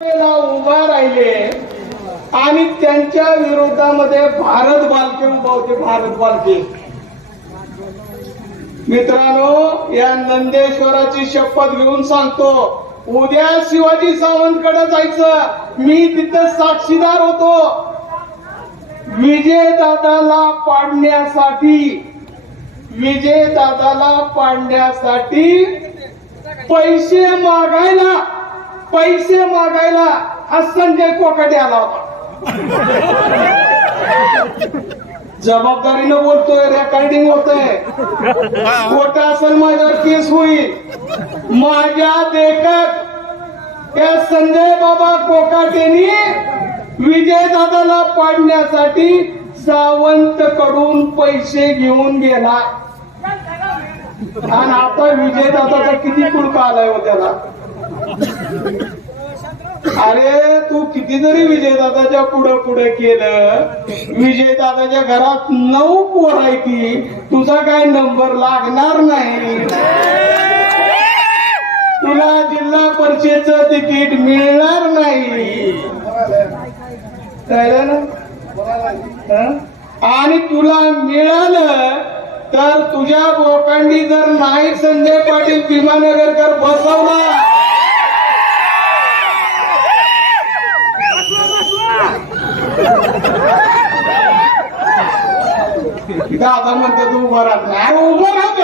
ला उभा राहिले. आणि त्यांच्या विरोधामध्ये भारत बालके उभा होते भारत बालके. मित्रांनो या नंदेश्वराची शपथ घेऊन सांगतो उद्या शिवाजी सावंतकडे जायचं. मी तिथं साक्षीदार होतो. विजयदादाला पाडण्यासाठी विजयदादाला पाडण्यासाठी पैसे मागायला पैसे मागायला हा संजय कोकाटे आला होता. जबाबदारीनं बोलतोय रेकॉर्डिंग होतंय. खोटा असेल माझ्यावर केस होईल. माझ्या देखत त्या संजय बाबा कोकाटेनी विजयदादाला पाडण्यासाठी सावंत कडून पैसे घेऊन गेला. आणि आता विजयदादाचा किती कुडका आलाय हो त्याला? अरे तू किती जरी पुढं पुढे पुढे केलं विजय दादाच्या घरात नऊ पोर आहे की तुझा काय नंबर लागणार नाही. तुला जिल्हा परिषदचं तिकीट मिळणार नाही. कळलं ना? आणि तुला मिळालं तर तुझ्या बोकांडी जर नाईक संजय पाटील भीमानगरकर बसवला दादा म्हणते तू उभं राहत नाही अरे उभं राहते